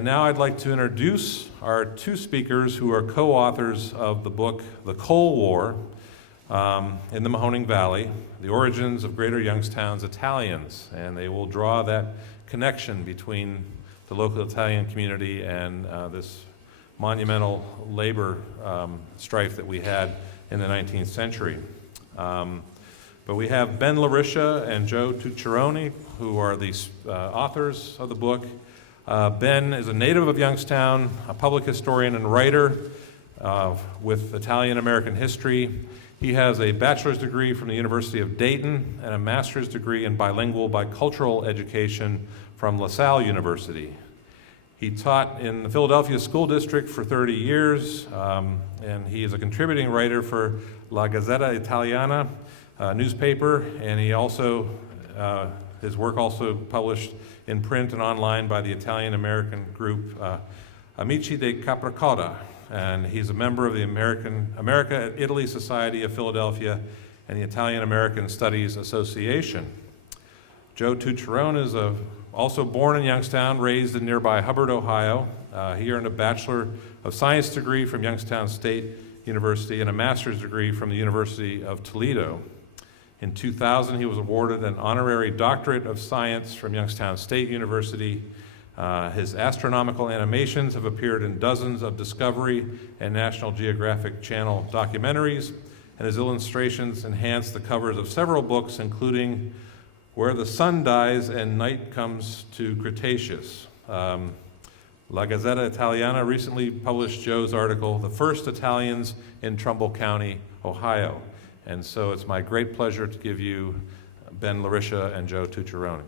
Now I'd like to introduce our two speakers who are co-authors of the book, The Coal War in the Mahoning Valley, The Origins of Greater Youngstown's Italians. And they will draw that connection between the local Italian community and this monumental labor strife that we had in the 19th century. But we have Ben Lariccia and Joe Tucciarone, who are the authors of the book. Ben is a native of Youngstown, a public historian and writer with Italian-American history. He has a bachelor's degree from the University of Dayton and a master's degree in bilingual bicultural education from LaSalle University. He taught in the Philadelphia School District for 30 years, and he is a contributing writer for La Gazzetta Italiana newspaper, and he also his work also published in print and online by the Italian-American group Amici de Capricoda, and he's a member of the America-Italy Society of Philadelphia and the Italian-American Studies Association. Joe Tucciarone is also born in Youngstown, raised in nearby Hubbard, Ohio. He earned a Bachelor of Science degree from Youngstown State University and a master's degree from the University of Toledo. In 2000, he was awarded an honorary doctorate of science from Youngstown State University. His astronomical animations have appeared in dozens of Discovery and National Geographic Channel documentaries, and his illustrations enhance the covers of several books, including Where the Sun Dies and Night Comes to Cretaceous. La Gazzetta Italiana recently published Joe's article, The First Italians in Trumbull County, Ohio. And so it's my great pleasure to give you Ben Lariccia and Joe Tucciarone.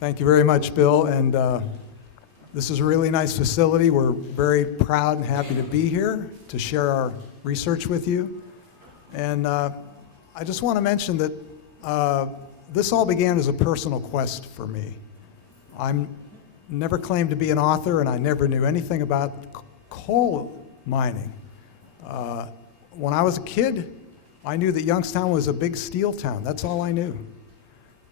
Thank you very much, Bill. And this is a really nice facility. We're very proud and happy to be here to share our research with you. And I just want to mention that this all began as a personal quest for me. I'm never claimed to be an author, and I never knew anything about coal mining. When I was a kid, I knew that Youngstown was a big steel town. That's all I knew.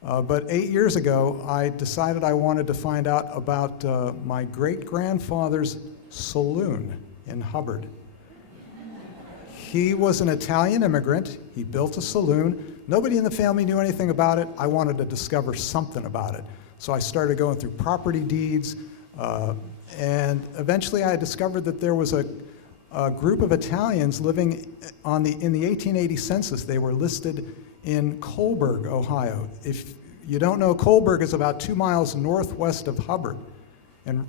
But 8 years ago, I decided I wanted to find out about my great-grandfather's saloon in Hubbard. He was an Italian immigrant. He built a saloon. Nobody in the family knew anything about it. I wanted to discover something about it. So I started going through property deeds, and eventually I discovered that there was a group of Italians living in the 1880 census. They were listed in Kolberg, Ohio. If you don't know, Kolberg is about 2 miles northwest of Hubbard. And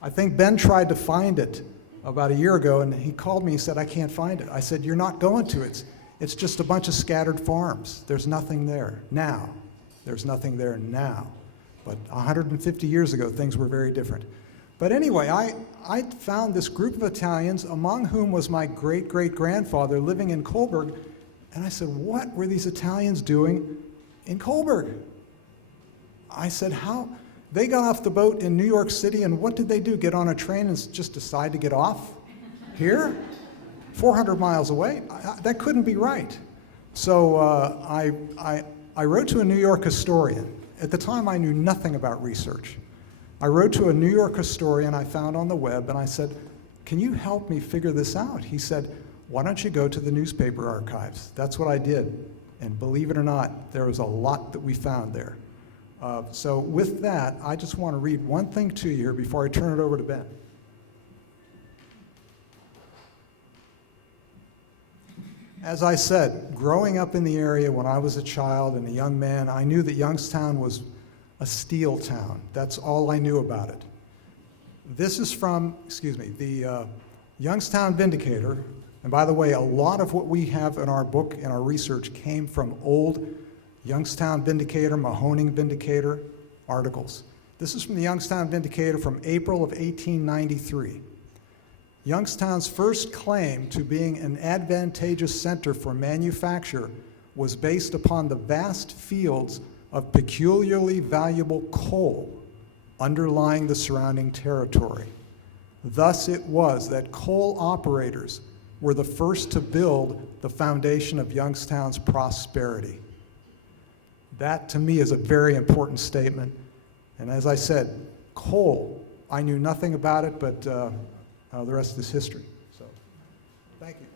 I think Ben tried to find it about a year ago, and he called me and said, I can't find it. I said, you're not going to. It's just a bunch of scattered farms. There's nothing there now. There's nothing there now. But 150 years ago, things were very different. But anyway, I found this group of Italians, among whom was my great-great-grandfather living in Kolberg, and I said, what were these Italians doing in Kolberg? I said, how? They got off the boat in New York City, and what did they do? Get on a train and just decide to get off here? 400 miles away? That couldn't be right. So I wrote to a New York historian. At the time, I knew nothing about research. I wrote to a New York historian I found on the web, and I said, can you help me figure this out? He said, why don't you go to the newspaper archives? That's what I did. And believe it or not, there was a lot that we found there. So with that, I just want to read one thing to you here before I turn it over to Ben. As I said, growing up in the area when I was a child and a young man, I knew that Youngstown was a steel town. That's all I knew about it. This is from, the Youngstown Vindicator. And by the way, a lot of what we have in our book and our research came from old Youngstown Vindicator, Mahoning Vindicator articles. This is from the Youngstown Vindicator from April of 1893. Youngstown's first claim to being an advantageous center for manufacture was based upon the vast fields of peculiarly valuable coal underlying the surrounding territory. Thus it was that coal operators were the first to build the foundation of Youngstown's prosperity. That, to me, is a very important statement. And as I said, coal, I knew nothing about it, but the rest is history. So, thank you.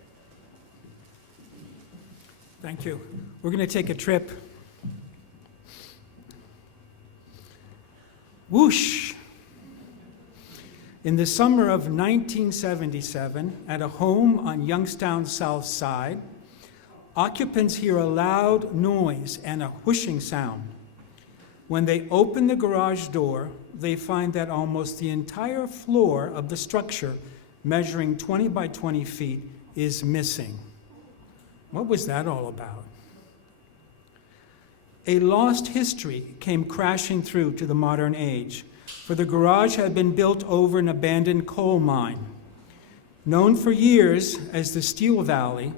Thank you. We're going to take a trip. Whoosh! In the summer of 1977, at a home on Youngstown's south side, occupants hear a loud noise and a whooshing sound. When they open the garage door, they find that almost the entire floor of the structure, measuring 20 by 20 feet, is missing. What was that all about? A lost history came crashing through to the modern age, for the garage had been built over an abandoned coal mine. Known for years as the Steel Valley,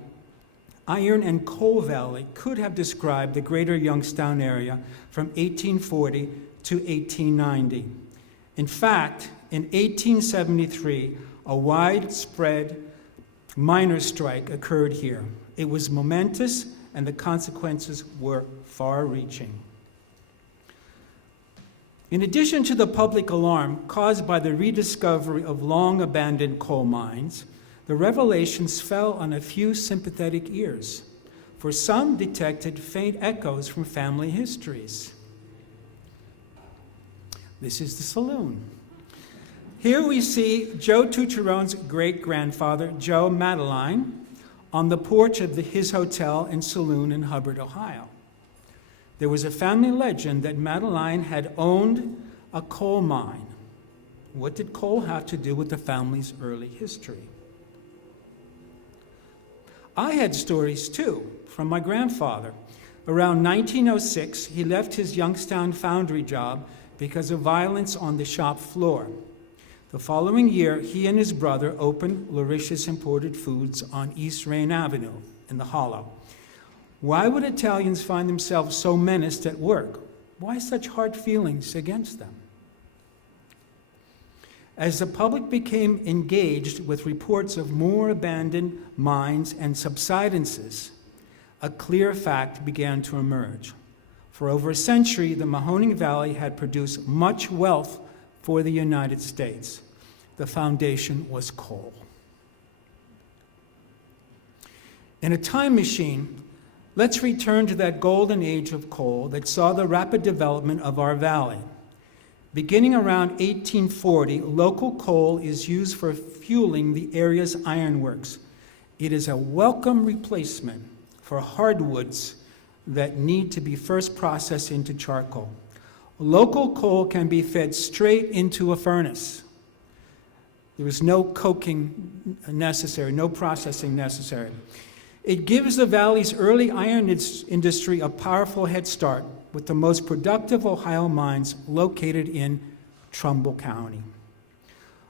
Iron and Coal Valley could have described the greater Youngstown area from 1840 to 1890. In fact, in 1873, a widespread miners' strike occurred here. It was momentous, and the consequences were far-reaching. In addition to the public alarm caused by the rediscovery of long-abandoned coal mines, the revelations fell on a few sympathetic ears, for some detected faint echoes from family histories. This is the saloon. Here we see Joe Tucciarone's great-grandfather, Joe Madeline, on the porch of his hotel and saloon in Hubbard, Ohio. There was a family legend that Madeline had owned a coal mine. What did coal have to do with the family's early history? I had stories too from my grandfather. Around 1906, he left his Youngstown foundry job because of violence on the shop floor. The following year, he and his brother opened Lariccia's Imported Foods on East Rain Avenue in the Hollow. Why would Italians find themselves so menaced at work? Why such hard feelings against them? As the public became engaged with reports of more abandoned mines and subsidences, a clear fact began to emerge. For over a century, the Mahoning Valley had produced much wealth for the United States. The foundation was coal. In a time machine, let's return to that golden age of coal that saw the rapid development of our valley. Beginning around 1840, local coal is used for fueling the area's ironworks. It is a welcome replacement for hardwoods that need to be first processed into charcoal. Local coal can be fed straight into a furnace. There is no coking necessary, no processing necessary. It gives the valley's early iron industry a powerful head start, with the most productive Ohio mines located in Trumbull County.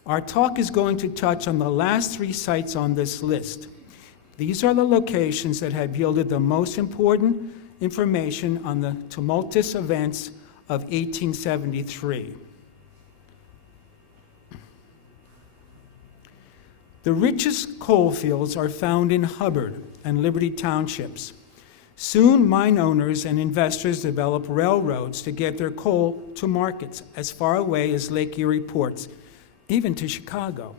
Our talk is going to touch on the last three sites on this list. These are the locations that have yielded the most important information on the tumultuous events of 1873. The richest coal fields are found in Hubbard and Liberty Townships. Soon, mine owners and investors developed railroads to get their coal to markets as far away as Lake Erie ports, even to Chicago.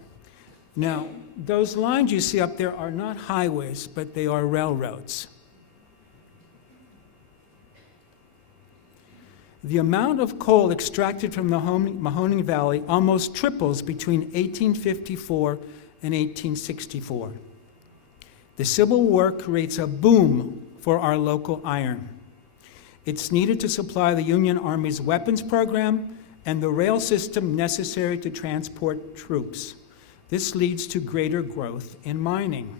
Now, those lines you see up there are not highways, but they are railroads. The amount of coal extracted from the Mahoning Valley almost triples between 1854 and 1864. The Civil War creates a boom for our local iron. It's needed to supply the Union Army's weapons program and the rail system necessary to transport troops. This leads to greater growth in mining.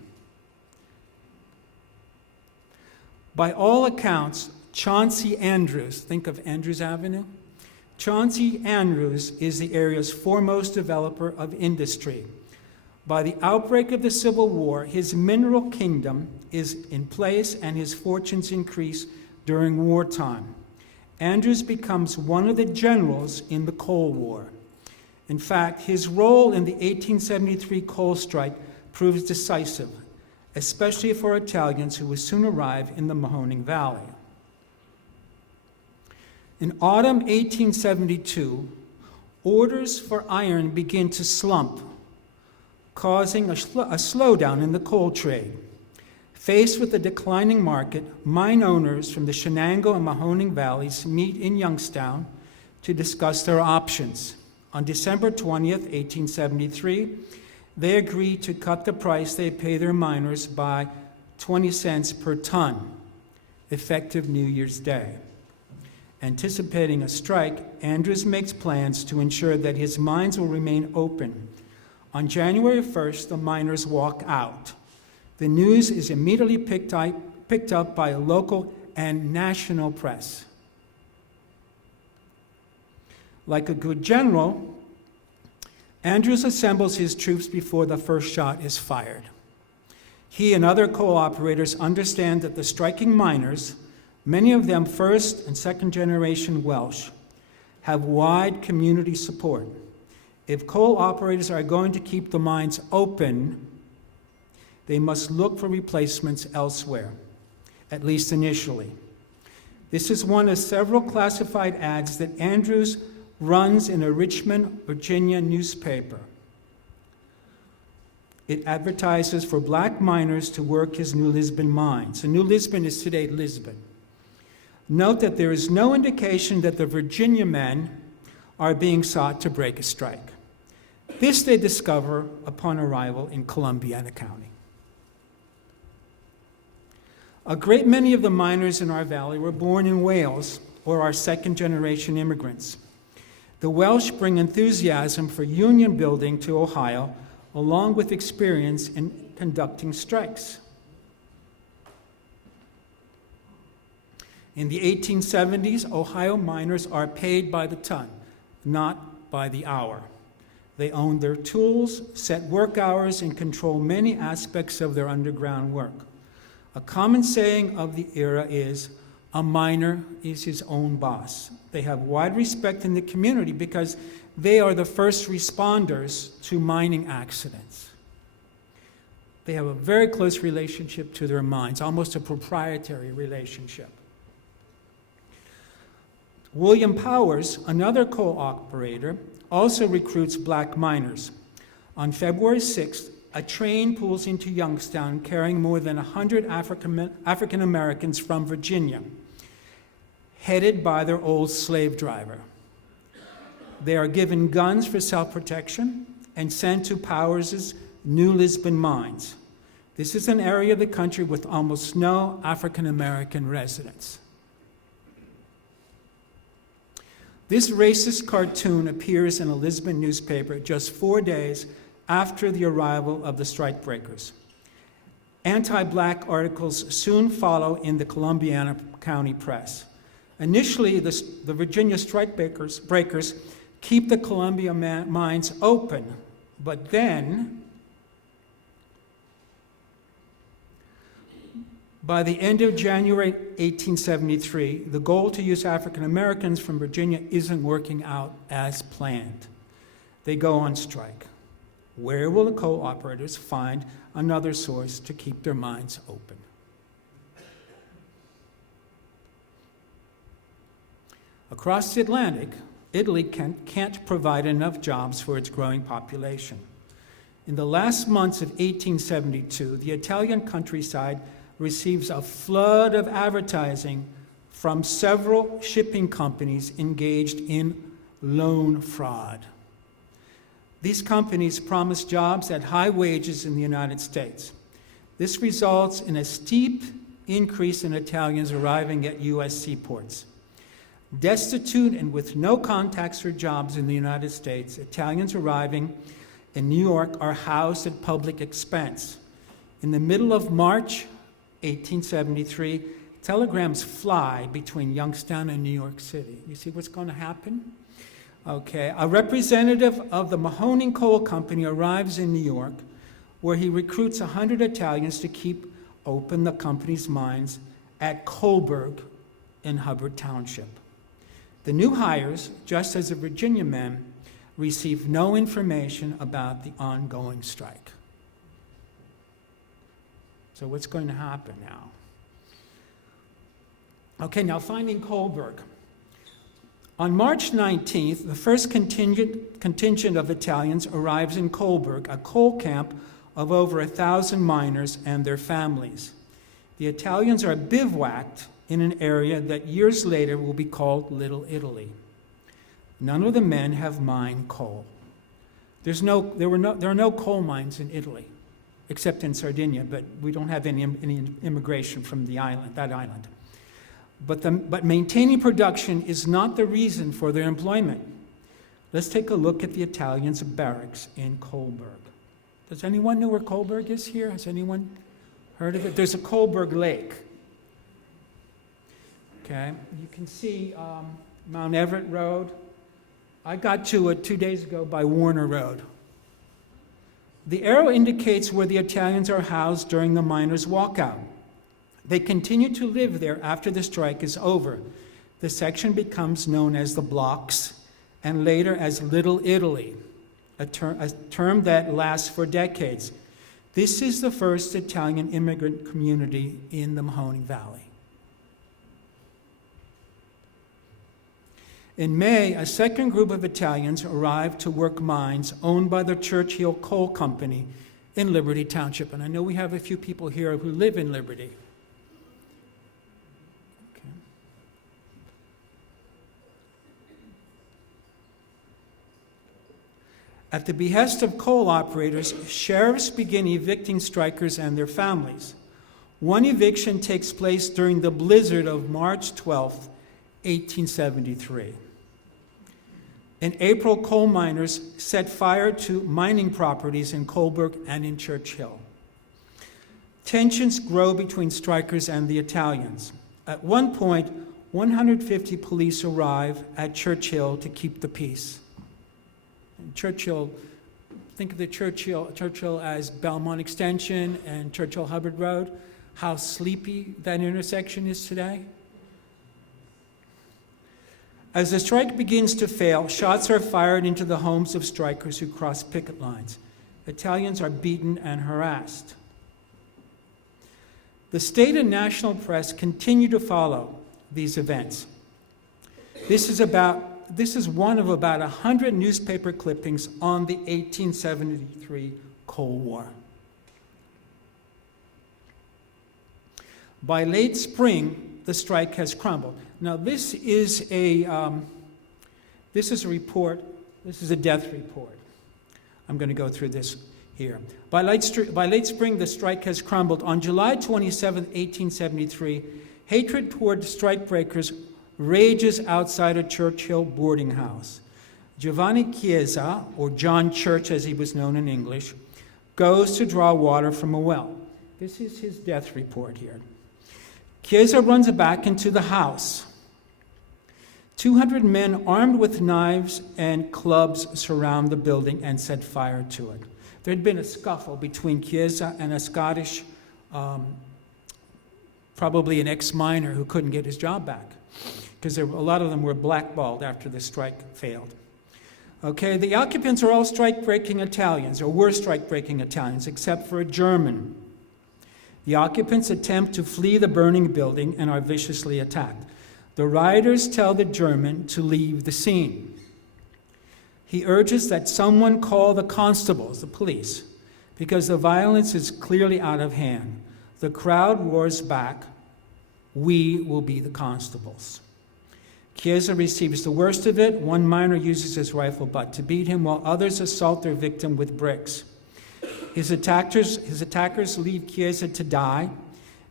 By all accounts, Chauncy Andrews, think of Andrews Avenue? Chauncy Andrews is the area's foremost developer of industry. By the outbreak of the Civil War, his mineral kingdom is in place and his fortunes increase during wartime. Andrews becomes one of the generals in the Coal War. In fact, his role in the 1873 coal strike proves decisive, especially for Italians who would soon arrive in the Mahoning Valley. In autumn 1872, orders for iron begin to slump, causing a slowdown in the coal trade. Faced with a declining market, mine owners from the Shenango and Mahoning Valleys meet in Youngstown to discuss their options. On December 20th, 1873, they agree to cut the price they pay their miners by 20 cents per ton, effective New Year's Day. Anticipating a strike, Andrews makes plans to ensure that his mines will remain open. On January 1st, the miners walk out. The news is immediately picked up by local and national press. Like a good general, Andrews assembles his troops before the first shot is fired. He and other coal operators understand that the striking miners, many of them first and second generation Welsh, have wide community support. If coal operators are going to keep the mines open, they must look for replacements elsewhere, at least initially. This is one of several classified ads that Andrews runs in a Richmond, Virginia newspaper. It advertises for black miners to work his New Lisbon mines. So New Lisbon is today Lisbon. Note that there is no indication that the Virginia men are being sought to break a strike. This they discover upon arrival in Columbiana County. A great many of the miners in our valley were born in Wales or are second-generation immigrants. The Welsh bring enthusiasm for union building to Ohio, along with experience in conducting strikes. In the 1870s, Ohio miners are paid by the ton, not by the hour. They own their tools, set work hours, and control many aspects of their underground work. A common saying of the era is, a miner is his own boss. They have wide respect in the community because they are the first responders to mining accidents. They have a very close relationship to their mines, almost a proprietary relationship. William Powers, another coal operator, also recruits black miners. On February 6th, a train pulls into Youngstown carrying more than 100 African Americans from Virginia, headed by their old slave driver. They are given guns for self-protection and sent to Powers' New Lisbon mines. This is an area of the country with almost no African American residents. This racist cartoon appears in a Lisbon newspaper just 4 days after the arrival of the strikebreakers. Anti-black articles soon follow in the Columbiana County press. Initially, the Virginia strikebreakers keep the Columbia mines open, but then, by the end of January 1873, the goal to use African Americans from Virginia isn't working out as planned. They go on strike. Where will the coal operators find another source to keep their mines open? Across the Atlantic, Italy can't provide enough jobs for its growing population. In the last months of 1872, the Italian countryside receives a flood of advertising from several shipping companies engaged in loan fraud. These companies promise jobs at high wages in the United States. This results in a steep increase in Italians arriving at U.S. seaports. Destitute and with no contacts for jobs in the United States, Italians arriving in New York are housed at public expense. In the middle of March 1873, telegrams fly between Youngstown and New York City. You see what's going to happen? Okay, a representative of the Mahoning Coal Company arrives in New York, where he recruits 100 Italians to keep open the company's mines at Kolberg in Hubbard Township. The new hires, just as the Virginia men, receive no information about the ongoing strike. So what's going to happen now? Okay, now finding Kolberg. On March 19th, the first contingent of Italians arrives in Kolberg, a coal camp of over 1,000 miners and their families. The Italians are bivouacked in an area that years later will be called Little Italy. None of the men have mined coal. There are no coal mines in Italy, except in Sardinia, but we don't have any immigration from that island. But maintaining production is not the reason for their employment. Let's take a look at the Italians' barracks in Kolberg. Does anyone know where Kolberg is here? Has anyone heard of it? There's a Kolberg Lake. Okay, you can see Mount Everett Road. I got to it 2 days ago by Warner Road. The arrow indicates where the Italians are housed during the miners' walkout. They continue to live there after the strike is over. The section becomes known as the Blocks and later as Little Italy, a term that lasts for decades. This is the first Italian immigrant community in the Mahoning Valley. In May, a second group of Italians arrived to work mines owned by the Churchill Coal Company in Liberty Township. And I know we have a few people here who live in Liberty. Okay. At the behest of coal operators, sheriffs begin evicting strikers and their families. One eviction takes place during the blizzard of March 12, 1873. In April, coal miners set fire to mining properties in Kolberg and in Churchill. Tensions grow between strikers and the Italians. At one point, 150 police arrive at Churchill to keep the peace. And Churchill, think of the Churchill as Belmont Extension and Churchill Hubbard Road, how sleepy that intersection is today. As the strike begins to fail, shots are fired into the homes of strikers who cross picket lines. Italians are beaten and harassed. The state and national press continue to follow these events. This is one of about 100 newspaper clippings on the 1873 Coal War. By late spring, the strike has crumbled. Now, this is a report. This is a death report. I'm going to go through this here. By late spring, the strike has crumbled. On July 27, 1873, hatred toward strikebreakers rages outside a Churchill boarding house. Giovanni Chiesa, or John Church as he was known in English, goes to draw water from a well. This is his death report here. Chiesa runs back into the house. 200 men armed with knives and clubs surround the building and set fire to it. There had been a scuffle between Chiesa and a Scottish, probably an ex-miner who couldn't get his job back, because a lot of them were blackballed after the strike failed. Okay, the occupants are all strike-breaking Italians, or were strike-breaking Italians, except for a German. The occupants attempt to flee the burning building and are viciously attacked. The rioters tell the German to leave the scene. He urges that someone call the constables, the police, because the violence is clearly out of hand. The crowd roars back, "We will be the constables." Chiesa receives the worst of it. One miner uses his rifle butt to beat him, while others assault their victim with bricks. His attackers leave Chiesa to die.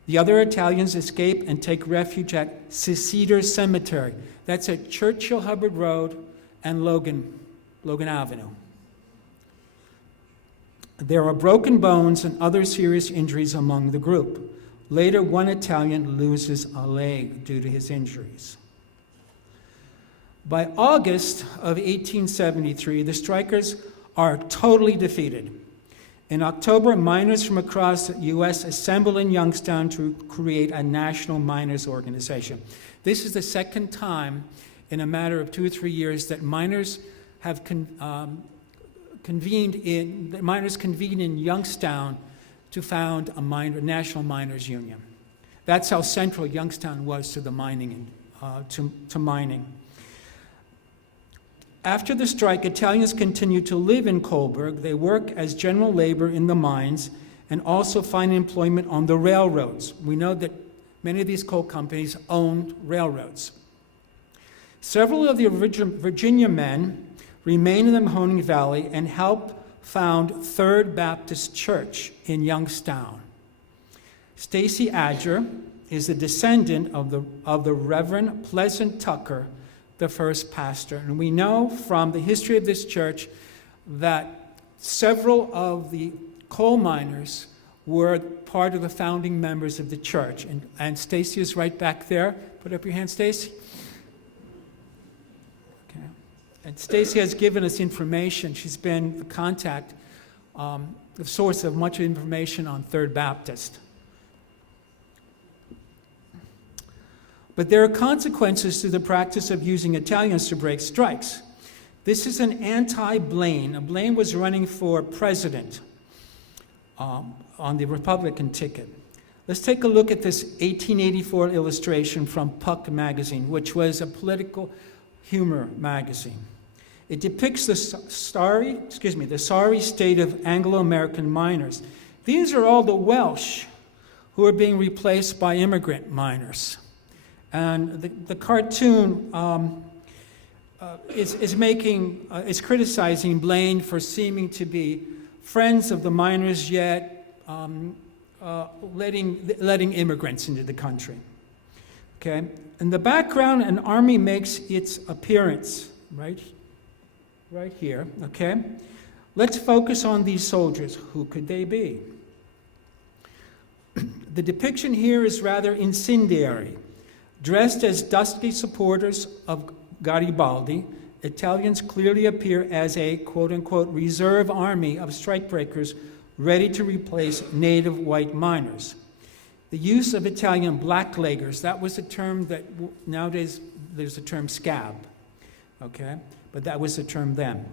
The other Italians escape and take refuge at Cedars Cemetery. That's at Churchill Hubbard Road and Logan Avenue. There are broken bones and other serious injuries among the group. Later, one Italian loses a leg due to his injuries. By August of 1873, the strikers are totally defeated. In October, miners from across the U.S. assemble in Youngstown to create a national miners organization. This is the second time in a matter of 2 or 3 years that miners have convened in Youngstown to found a national miners union. That's how central Youngstown was to the mining. After the strike, Italians continued to live in Kolberg. They work as general labor in the mines and also find employment on the railroads. We know that many of these coal companies owned railroads. Several of the Virginia men remain in the Mahoning Valley and help found Third Baptist Church in Youngstown. Stacy Adger is a descendant of the Reverend Pleasant Tucker, the first pastor. And we know from the history of this church that several of the coal miners were part of the founding members of the church. And Stacy is right back there. Put up your hand, Stacy. Okay. And Stacy has given us information. She's been the contact, the source of much information on Third Baptist. But there are consequences to the practice of using Italians to break strikes. This is an anti-Blaine. Blaine was running for president on the Republican ticket. Let's take a look at this 1884 illustration from PUC Magazine, which was a political humor magazine. It depicts the sorry state of Anglo-American miners. These are all the Welsh who are being replaced by immigrant miners. And the cartoon is criticizing Blaine for seeming to be friends of the miners, yet letting immigrants into the country. Okay, in the background, an army makes its appearance right here. Okay, let's focus on these soldiers. Who could they be? The depiction here is rather incendiary. Dressed as dusky supporters of Garibaldi, Italians clearly appear as a quote-unquote reserve army of strikebreakers ready to replace native white miners. The use of Italian blackleggers, that was a term that nowadays there's a term scab, okay? But that was the term then.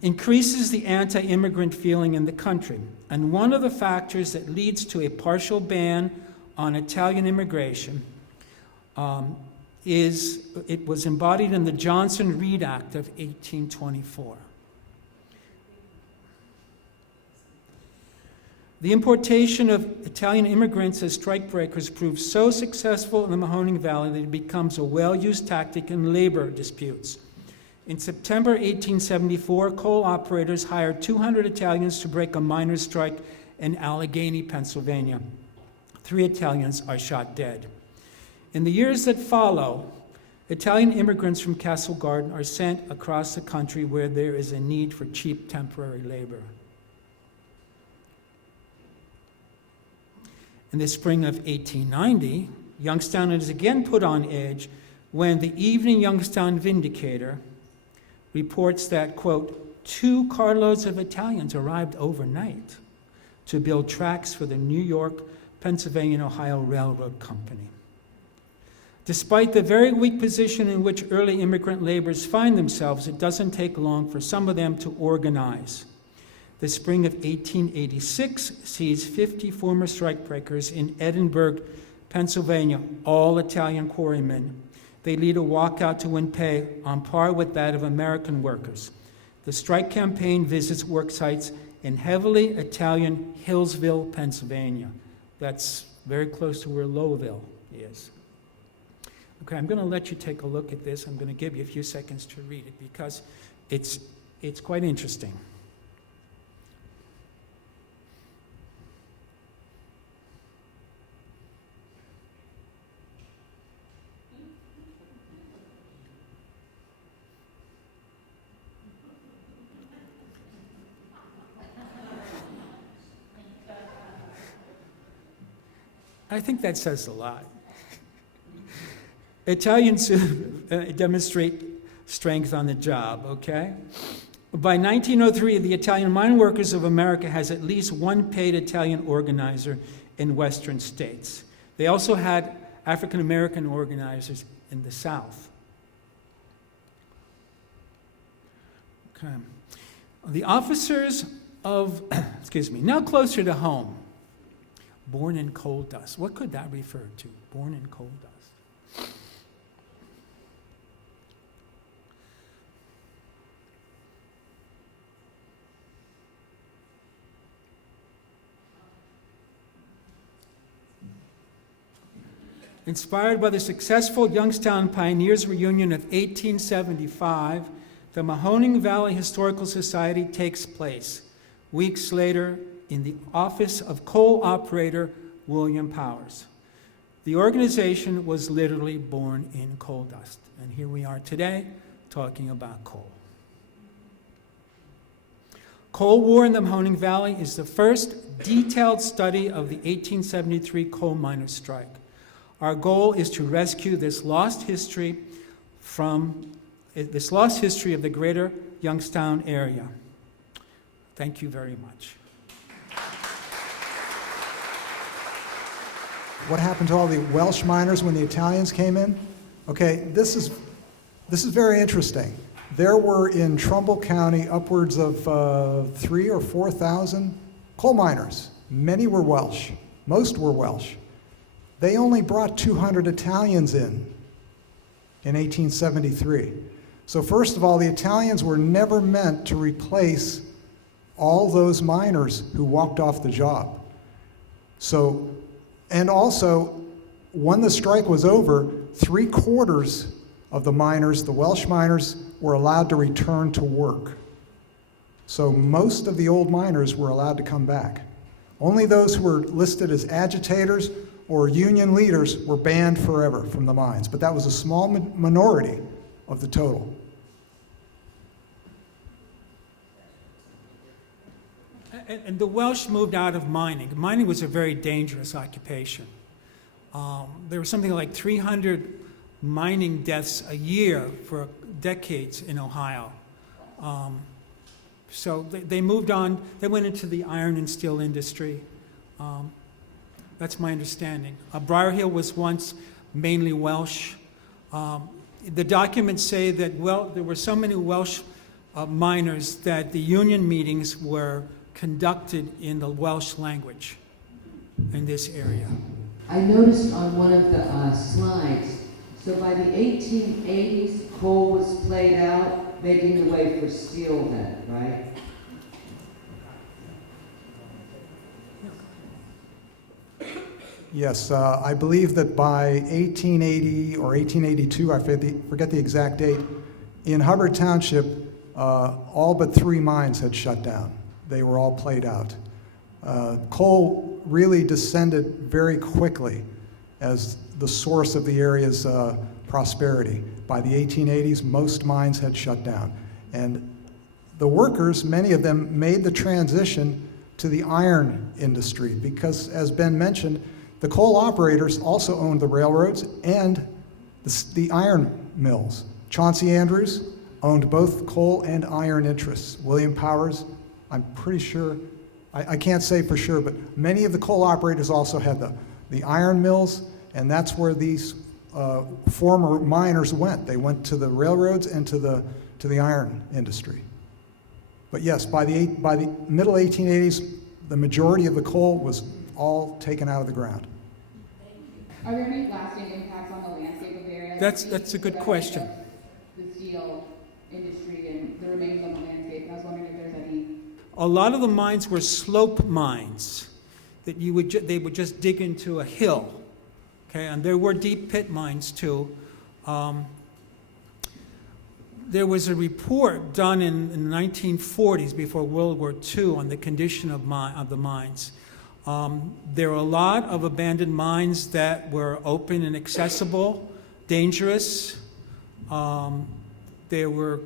Increases the anti-immigrant feeling in the country. And one of the factors that leads to a partial ban on Italian immigration it was embodied in the Johnson-Reed Act of 1824. The importation of Italian immigrants as strikebreakers proved so successful in the Mahoning Valley that it becomes a well-used tactic in labor disputes. In September 1874, coal operators hired 200 Italians to break a miners' strike in Allegheny, Pennsylvania. 3 Italians are shot dead. In the years that follow, Italian immigrants from Castle Garden are sent across the country where there is a need for cheap temporary labor. In the spring of 1890, Youngstown is again put on edge when the Evening Youngstown Vindicator reports that, quote, 2 carloads of Italians arrived overnight to build tracks for the New York, Pennsylvania, and Ohio Railroad Company. Despite the very weak position in which early immigrant laborers find themselves, it doesn't take long for some of them to organize. The spring of 1886 sees 50 former strikebreakers in Edinburgh, Pennsylvania, all Italian quarrymen. They lead a walkout to win pay on par with that of American workers. The strike campaign visits work sites in heavily Italian Hillsville, Pennsylvania. That's very close to where Lowville is. Okay, I'm going to let you take a look at this. I'm going to give you a few seconds to read it because it's quite interesting. I think that says a lot. Italians demonstrate strength on the job, okay? By 1903, the Italian Mine Workers of America has at least one paid Italian organizer in Western states. They also had African-American organizers in the South. Okay. The officers of, now closer to home, born in coal dust. What could that refer to? Born in coal dust. Inspired by the successful Youngstown Pioneers reunion of 1875, the Mahoning Valley Historical Society takes place weeks later in the office of coal operator William Powers. The organization was literally born in coal dust, and here we are today talking about coal. Coal War in the Mahoning Valley is the first detailed study of the 1873 coal miners' strike. Our goal is to rescue this lost history of the greater Youngstown area. Thank you very much. What happened to all the Welsh miners when the Italians came in? Okay, this is very interesting. There were in Trumbull County upwards of 3,000 or 4,000 coal miners. Many were Welsh. Most were Welsh. They only brought 200 Italians in 1873. So first of all, the Italians were never meant to replace all those miners who walked off the job. So, and also, when the strike was over, 3/4 of the miners, the Welsh miners, were allowed to return to work. So most of the old miners were allowed to come back. Only those who were listed as agitators or union leaders were banned forever from the mines, but that was a small minority of the total. And the Welsh moved out of mining. Mining was a very dangerous occupation. There was something like 300 mining deaths a year for decades in Ohio. So they moved on. They went into the iron and steel industry. That's my understanding. Briar Hill was once mainly Welsh. The documents say that, well, there were so many Welsh miners that the union meetings were conducted in the Welsh language in this area. I noticed on one of the slides, so by the 1880s, coal was played out, making the way for steel then, right? Yes, I believe that by 1880 or 1882, I forget the exact date, in Hubbard Township, all but 3 mines had shut down. They were all played out. Coal really descended very quickly as the source of the area's prosperity. By the 1880s, most mines had shut down. And the workers, many of them, made the transition to the iron industry because, as Ben mentioned, the coal operators also owned the railroads and the iron mills. Chauncy Andrews owned both coal and iron interests. William Powers, I'm pretty sure, I can't say for sure, but many of the coal operators also had the iron mills, and that's where these former miners went. They went to the railroads and to the iron industry. But yes, by the middle 1880s, the majority of the coal was all taken out of the ground. Are there any lasting impacts on the landscape of the area? That's a good question. The steel industry and the remains on the landscape. I was wondering if there's any. A lot of the mines were slope mines that they would just dig into a hill, okay? And there were deep pit mines too. There was a report done in the 1940s before World War II on the condition of the mines. There were a lot of abandoned mines that were open and accessible, dangerous. There were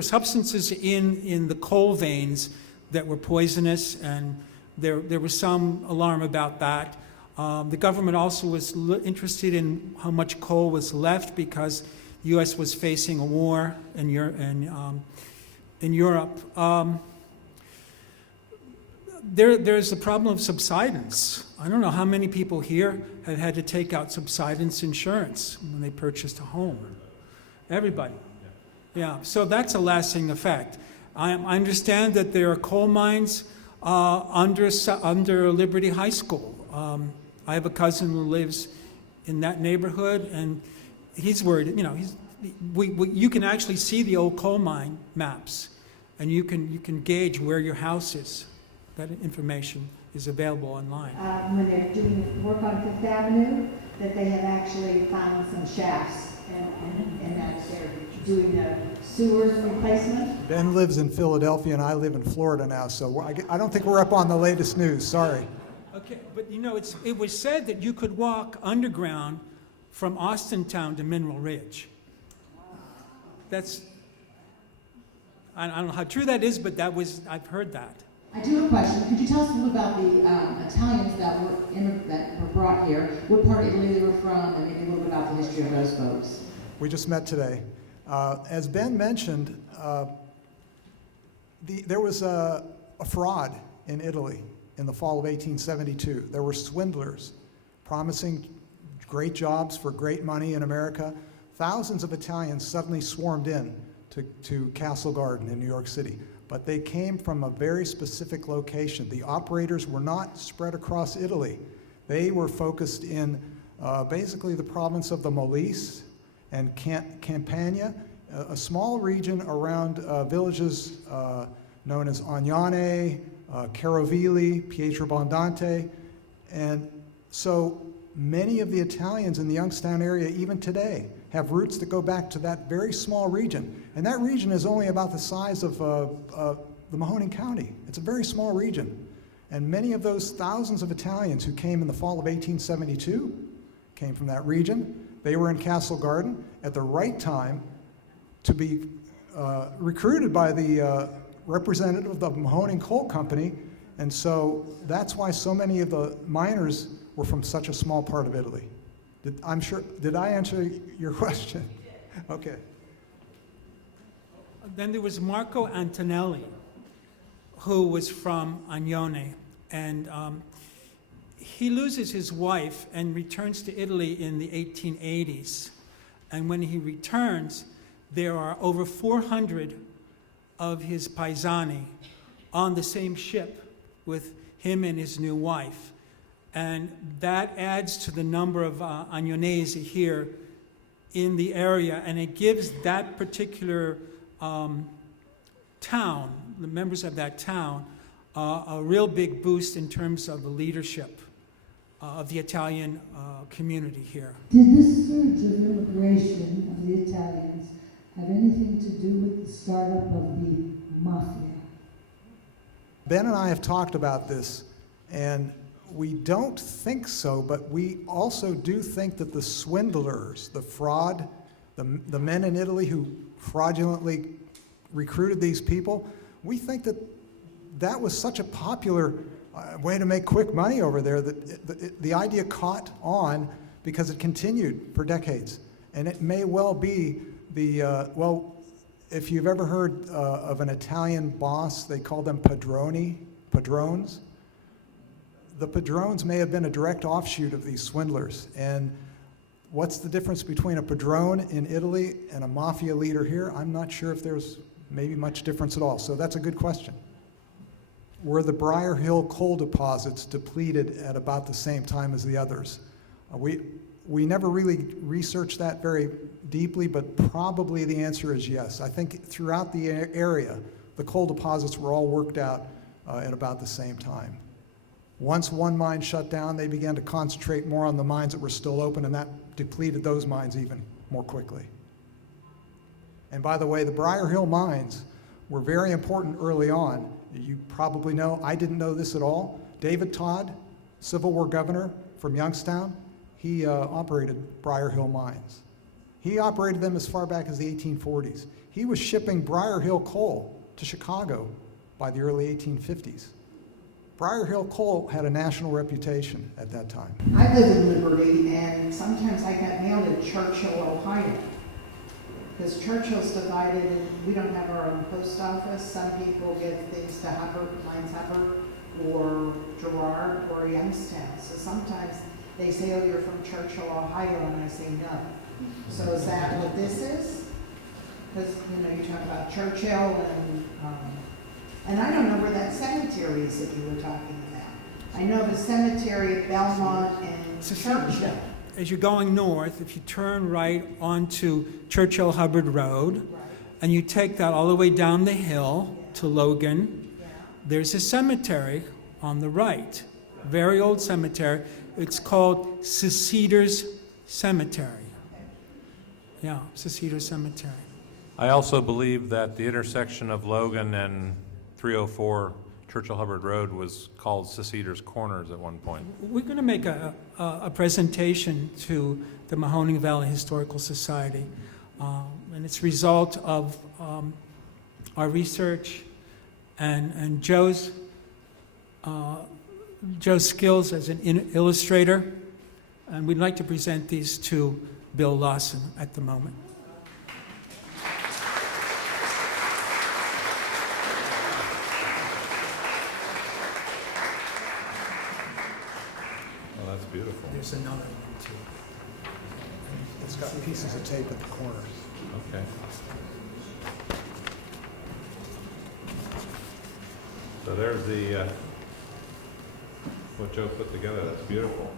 substances in the coal veins that were poisonous, and there was some alarm about that. The government also was interested in how much coal was left because the U.S. was facing a war in Europe. There's the problem of subsidence. I don't know how many people here have had to take out subsidence insurance when they purchased a home. Everybody. Yeah, so that's a lasting effect. I understand that there are coal mines under Liberty High School. I have a cousin who lives in that neighborhood, and he's worried. You know, you can actually see the old coal mine maps, and you can gauge where your house is. That information is available online. When they're doing work on Fifth Avenue, that they have actually found some shafts and that they're doing the sewers replacement. Ben lives in Philadelphia and I live in Florida now, so I don't think we're up on the latest news, sorry. Okay, but you know, it was said that you could walk underground from Austintown to Mineral Ridge. That's, I don't know how true that is, but I've heard that. I do have a question. Could you tell us a little about the Italians that were brought here? What part of Italy they were from, and maybe a little bit about the history of those folks? We just met today. As Ben mentioned, there was a fraud in Italy in the fall of 1872. There were swindlers promising great jobs for great money in America. Thousands of Italians suddenly swarmed in to Castle Garden in New York City, but they came from a very specific location. The operators were not spread across Italy. They were focused in basically the province of the Molise and Campania, a small region around villages known as Agnane, Carovili, Pietrabondante, and so many of the Italians in the Youngstown area, even today, have roots that go back to that very small region. And that region is only about the size of the Mahoning County. It's a very small region. And many of those thousands of Italians who came in the fall of 1872 came from that region. They were in Castle Garden at the right time to be recruited by the representative of the Mahoning Coal Company. And so that's why so many of the miners were from such a small part of Italy. Did I answer your question? Okay. Then there was Marco Antonelli, who was from Agnone, and he loses his wife and returns to Italy in the 1880s. And when he returns, there are over 400 of his paesani on the same ship with him and his new wife. And that adds to the number of Agnonesi here in the area, and it gives that particular town, the members of that town, a real big boost in terms of the leadership of the Italian community here. Did this surge of immigration of the Italians have anything to do with the startup of the mafia? Ben and I have talked about this, and we don't think so, but we also do think that the swindlers, the fraud, the men in Italy who fraudulently recruited these people, we think that that was such a popular way to make quick money over there that the idea caught on because it continued for decades. And it may well be well, if you've ever heard of an Italian boss, they call them Padrones. The Padrones may have been a direct offshoot of these swindlers. And what's the difference between a Padrone in Italy and a mafia leader here? I'm not sure if there's maybe much difference at all. So that's a good question. Were the Briar Hill coal deposits depleted at about the same time as the others? We never really researched that very deeply, but probably the answer is yes. I think throughout the area, the coal deposits were all worked out at about the same time. Once one mine shut down, they began to concentrate more on the mines that were still open, and that depleted those mines even more quickly. And by the way, the Briar Hill mines were very important early on. You probably know, I didn't know this at all. David Todd, Civil War governor from Youngstown, he operated Briar Hill mines. He operated them as far back as the 1840s. He was shipping Briar Hill coal to Chicago by the early 1850s. Briar Hill coal had a national reputation at that time. I live in Liberty, and sometimes I get mail in Churchill, Ohio. Because Churchill's divided, and we don't have our own post office. Some people get things to Hubbard, mine's Hubbard, or Girard, or Youngstown. So sometimes they say, oh, you're from Churchill, Ohio, and I say no. So is that what this is? Because, you know, you talk about Churchill, and I don't know where that cemetery is that you were talking about. I know the cemetery at Belmont and Churchill. As you're going north, if you turn right onto Churchill Hubbard Road, Right. and you take that all the way down the hill to Logan, Yeah. there's a cemetery on the right. Very old cemetery. It's called Cedars Cemetery. Yeah, Cedars Cemetery. I also believe that the intersection of Logan and 304 Churchill Hubbard Road was called Cedars Corners at one point. We're going to make a presentation to the Mahoning Valley Historical Society, and it's a result of our research and Joe's skills as an illustrator, and we'd like to present these to Bill Lawson at the moment. Oh, that's beautiful. There's another one too. It's got pieces of tape at the corners. Okay. So there's the what Joe put together. That's beautiful.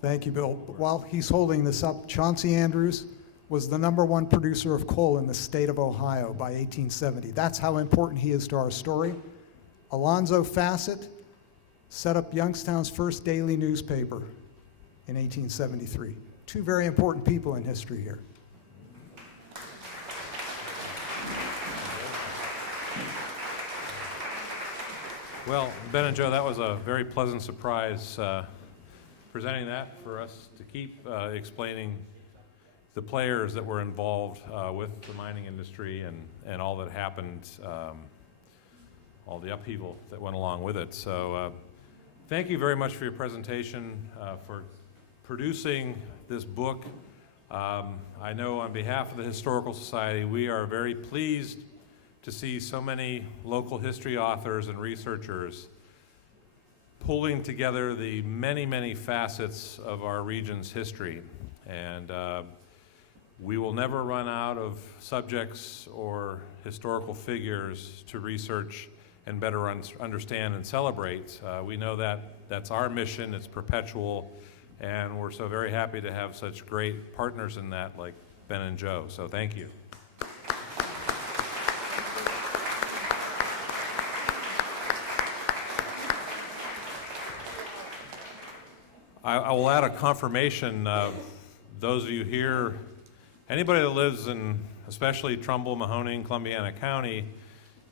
Thank you, Bill. While he's holding this up, Chauncy Andrews was the #1 producer of coal in the state of Ohio by 1870. That's how important he is to our story. Alonzo Fassett set up Youngstown's first daily newspaper in 1873. Two very important people in history here. Well, Ben and Joe, that was a very pleasant surprise presenting that for us to keep explaining the players that were involved with the mining industry and all that happened, all the upheaval that went along with it. So thank you very much for your presentation, for producing this book. I know on behalf of the Historical Society, we are very pleased to see so many local history authors and researchers pulling together the many, many facets of our region's history. And we will never run out of subjects or historical figures to research and better understand and celebrate. We know that that's our mission, it's perpetual, and we're so very happy to have such great partners in that like Ben and Joe, so thank you. I will add a confirmation. Those of you here, anybody that lives in especially Trumbull, Mahoning, Columbiana County,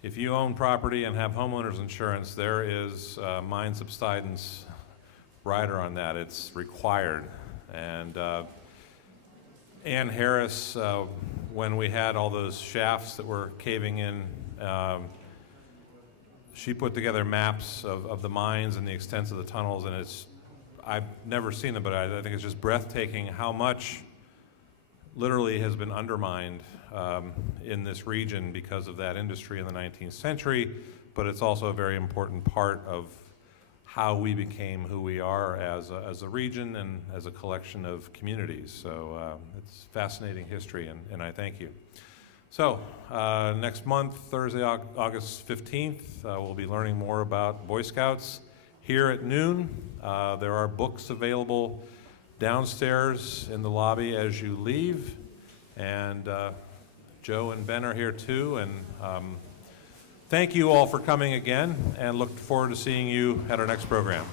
if you own property and have homeowners insurance, there is a mine subsidence rider on that. It's required. And Ann Harris, when we had all those shafts that were caving in, she put together maps of the mines and the extents of the tunnels, and I've never seen them, but I think it's just breathtaking how much literally has been undermined in this region because of that industry in the 19th century, but it's also a very important part of how we became who we are as a region and as a collection of communities. So it's fascinating history, and I thank you. So next month, Thursday, August 15th, we'll be learning more about Boy Scouts here at noon. There are books available downstairs in the lobby as you leave, and Joe and Ben are here too, and thank you all for coming again, and look forward to seeing you at our next program.